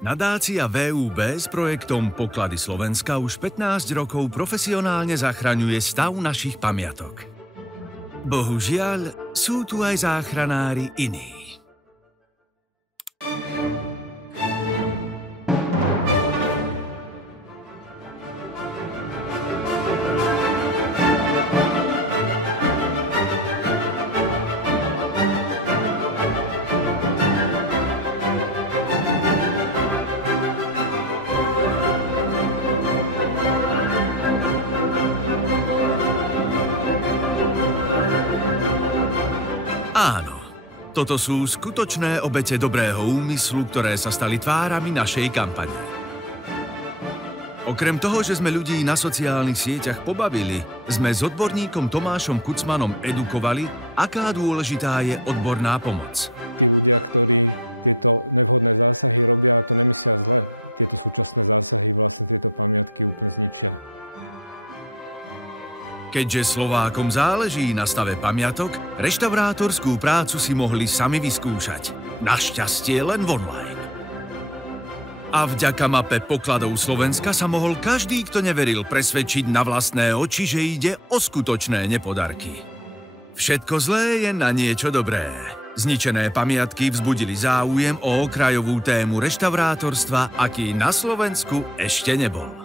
Nadácia VUB s projektom Poklady Slovenska už 15 rokov profesionálne zachraňuje stav našich pamiatok. Bohužiaľ, sú tu aj záchranári iní. Áno, toto sú skutočné obete dobrého úmyslu, ktoré sa stali tvárami našej kampane. Okrem toho, že sme ľudí na sociálnych sieťach pobavili, sme s odborníkom Tomášom Kucmanom edukovali, aká dôležitá je odborná pomoc. Keďže Slovákom záleží na stave pamiatok, reštaurátorskú prácu si mohli sami vyskúšať. Našťastie len online. A vďaka mape Pokladov Slovenska sa mohol každý, kto neveril, presvedčiť na vlastné oči, že ide o skutočné nepodarky. Všetko zlé je na niečo dobré. Zničené pamiatky vzbudili záujem o okrajovú tému reštaurátorstva, aký na Slovensku ešte nebol.